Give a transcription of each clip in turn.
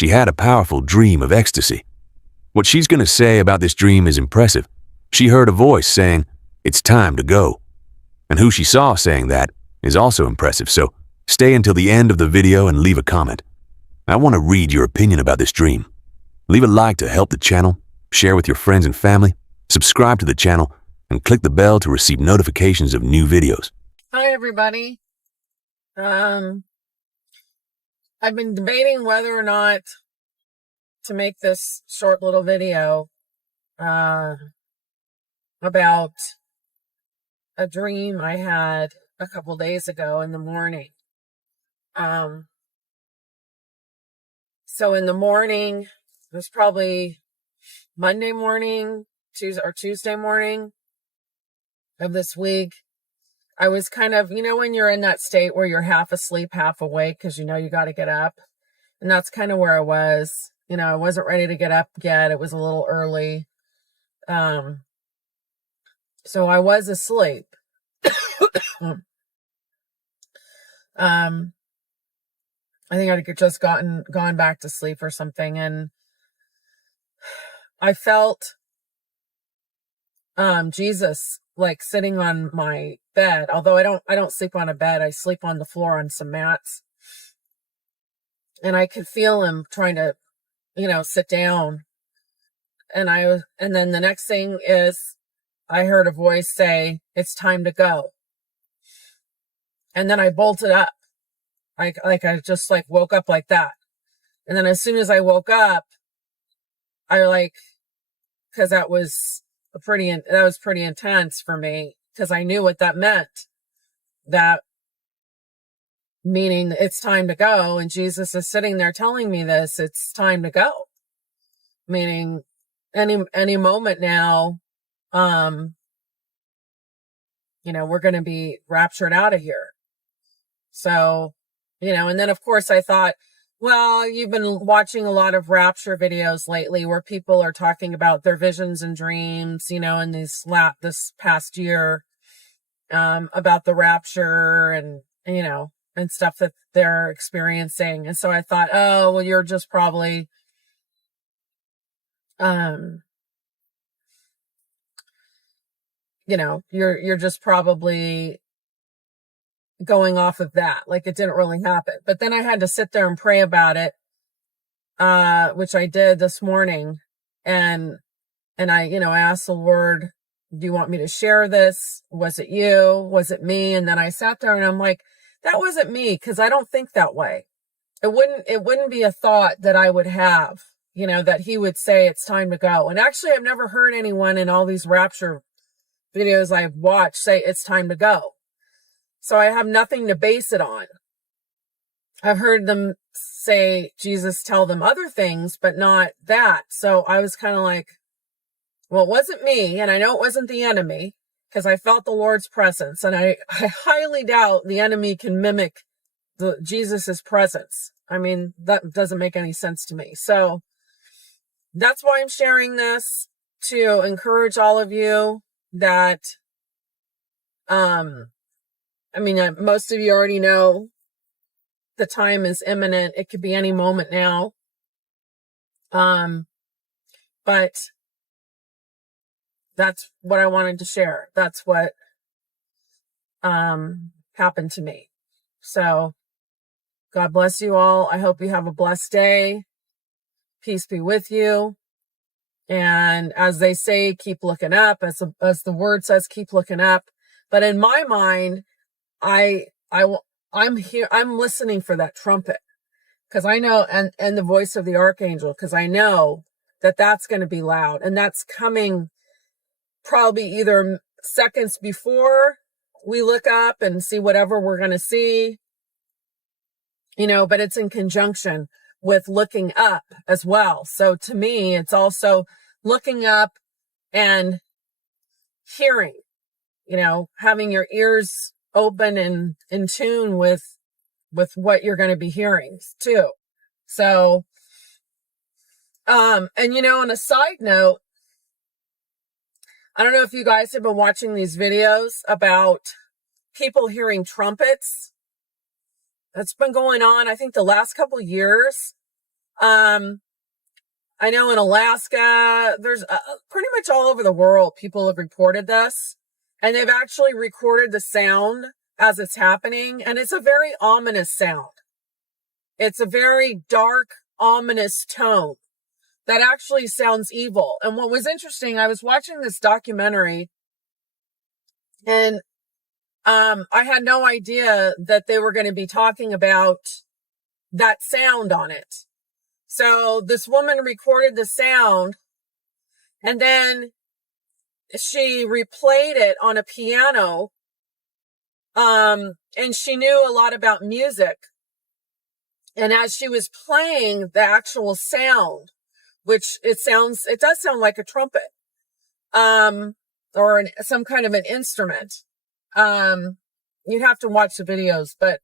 she had a powerful dream of ecstasy. What she's going to say about this dream is impressive. She heard a voice saying, "It's time to go." And who she saw saying that is also impressive, so stay until the end of the video and leave a comment. I want to read your opinion about this dream. Leave a like to help the channel, share with your friends and family, subscribe to the channel, and click the bell to receive notifications of new videos. Hi, everybody. I've been debating whether or not to make this short little video about a dream I had a couple days ago in the morning. So in the morning, it was probably Monday morning, Tuesday morning of this week. I was kind of, when you're in that state where you're half asleep, half awake, because you got to get up. And that's kind of where I was. I wasn't ready to get up yet. It was a little early. So I was asleep. I think I'd just gone back to sleep or something. And I felt Jesus like sitting on my bed, although I don't sleep on a bed. I sleep on the floor on some mats, and I could feel him trying to, sit down. And then the next thing is I heard a voice say, "It's time to go." And then I bolted up. I just woke up like that. And then as soon as I woke up, cause that was pretty intense for me, cause I knew what that meant. That meaning it's time to go. And Jesus is sitting there telling me this, it's time to go. Meaning any moment now, we're going to be raptured out of here. So, and then of course I thought, well, you've been watching a lot of rapture videos lately where people are talking about their visions and dreams, in this past year, about the rapture and stuff that they're experiencing. And so I thought, oh, well, you're just probably, you're just probably going off of that, like it didn't really happen. But then I had to sit there and pray about it, which I did this morning. And I, asked the Lord, do you want me to share this? Was it you? Was it me? And then I sat there and I'm like, that wasn't me, because I don't think that way. It wouldn't be a thought that I would have, that he would say it's time to go. And actually, I've never heard anyone in all these rapture videos I've watched say it's time to go. So I have nothing to base it on. I've heard them say Jesus tell them other things, but not that. So I was kind of like, well, it wasn't me. And I know it wasn't the enemy, because I felt the Lord's presence. And I highly doubt the enemy can mimic Jesus's presence. I mean, that doesn't make any sense to me. So that's why I'm sharing this, to encourage all of you that, most of you already know the time is imminent. It could be any moment now. But that's what I wanted to share. That's what, happened to me. So God bless you all. I hope you have a blessed day. Peace be with you. And as they say, keep looking up. As the word says, keep looking up. But in my mind, I'm here, I'm listening for that trumpet, because I know, and the voice of the archangel, because I know that that's going to be loud, and that's coming probably either seconds before we look up and see whatever we're going to see, but it's in conjunction with looking up as well. So to me, it's also looking up and hearing, having your ears open and in tune with what you're going to be hearing too. So, and on a side note, I don't know if you guys have been watching these videos about people hearing trumpets. That's been going on, I think, the last couple of years. I know in Alaska, there's pretty much all over the world, people have reported this, and they've actually recorded the sound as it's happening, and it's a very ominous sound. It's a very dark, ominous tone that actually sounds evil. And what was interesting, I was watching this documentary, and I had no idea that they were going to be talking about that sound on it. So this woman recorded the sound, and then she replayed it on a piano, and she knew a lot about music. And as she was playing the actual sound, which it does sound like a trumpet, or some kind of an instrument. You'd have to watch the videos, but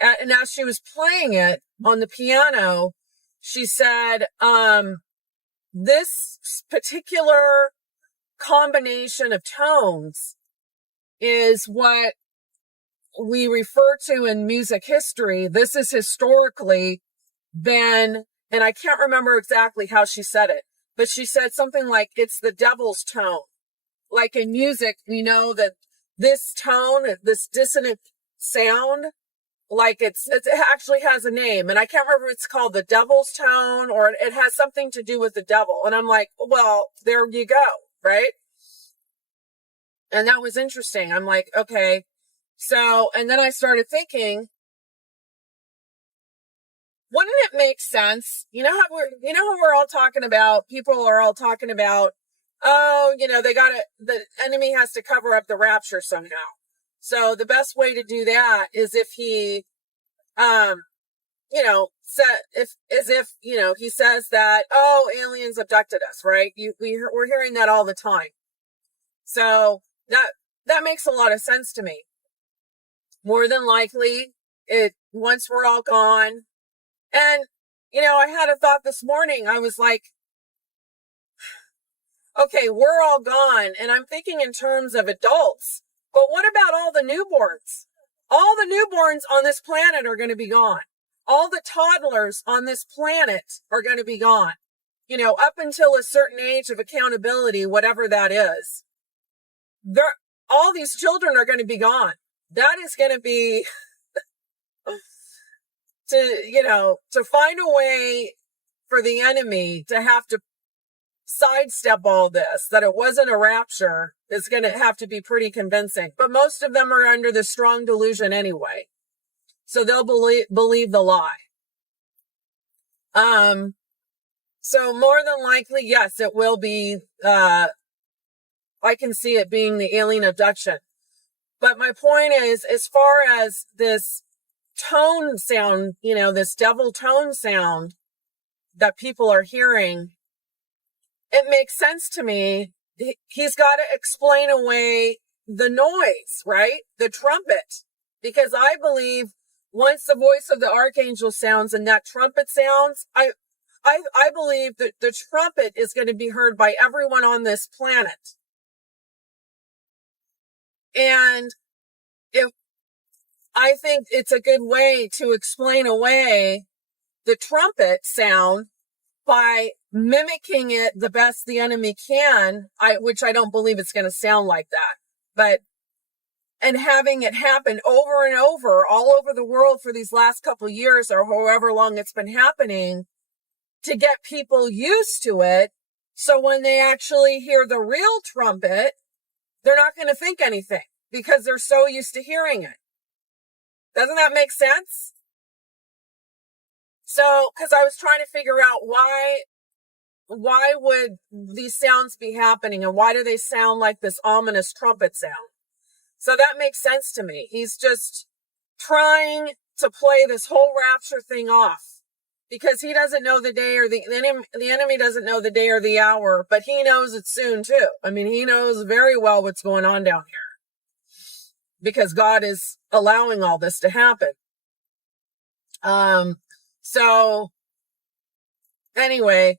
and as she was playing it on the piano, she said, this particular combination of tones is what we refer to in music history. This is historically been, and I can't remember exactly how she said it, but she said something like, it's the devil's tone. Like in music, we know that this tone, this dissonant sound, like it actually has a name, and I can't remember if it's called the devil's tone or it has something to do with the devil. And I'm like, well, there you go, right? And that was interesting. I'm like, okay. So, and then I started thinking, wouldn't it make sense? You know how we're all talking about, people are all talking about, oh, the enemy has to cover up the rapture somehow. So the best way to do that is if he, he says that, oh, aliens abducted us, right? We're hearing that all the time. So that makes a lot of sense to me. More than likely, once we're all gone, and, I had a thought this morning. I was like, okay, we're all gone. And I'm thinking in terms of adults, but what about all the newborns? All the newborns on this planet are going to be gone. All the toddlers on this planet are going to be gone. Up until a certain age of accountability, whatever that is, all these children are going to be gone. That is going to be to find a way for the enemy to have to sidestep all this, that it wasn't a rapture, is going to have to be pretty convincing. But most of them are under the strong delusion anyway. So they'll believe the lie. So more than likely, yes, it will be, I can see it being the alien abduction. But my point is, as far as this tone sound, this devil tone sound that people are hearing, it makes sense to me. He's got to explain away the noise, right? The trumpet. Because I believe once the voice of the archangel sounds and that trumpet sounds, I believe that the trumpet is going to be heard by everyone on this planet. And I think it's a good way to explain away the trumpet sound by mimicking it the best the enemy can, which I don't believe it's going to sound like that, and having it happen over and over all over the world for these last couple of years or however long it's been happening, to get people used to it. So when they actually hear the real trumpet, they're not going to think anything because they're so used to hearing it. Doesn't that make sense? So, because I was trying to figure out why would these sounds be happening and why do they sound like this ominous trumpet sound? So that makes sense to me. He's just trying to play this whole rapture thing off because he doesn't know the day or the enemy doesn't know the day or the hour, but he knows it soon too. I mean, he knows very well what's going on down here because God is allowing all this to happen. So anyway,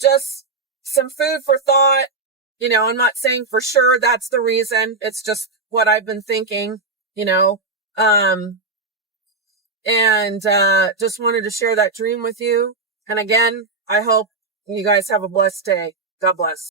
just some food for thought. I'm not saying for sure that's the reason. It's just what I've been thinking, And just wanted to share that dream with you. And again, I hope you guys have a blessed day. God bless.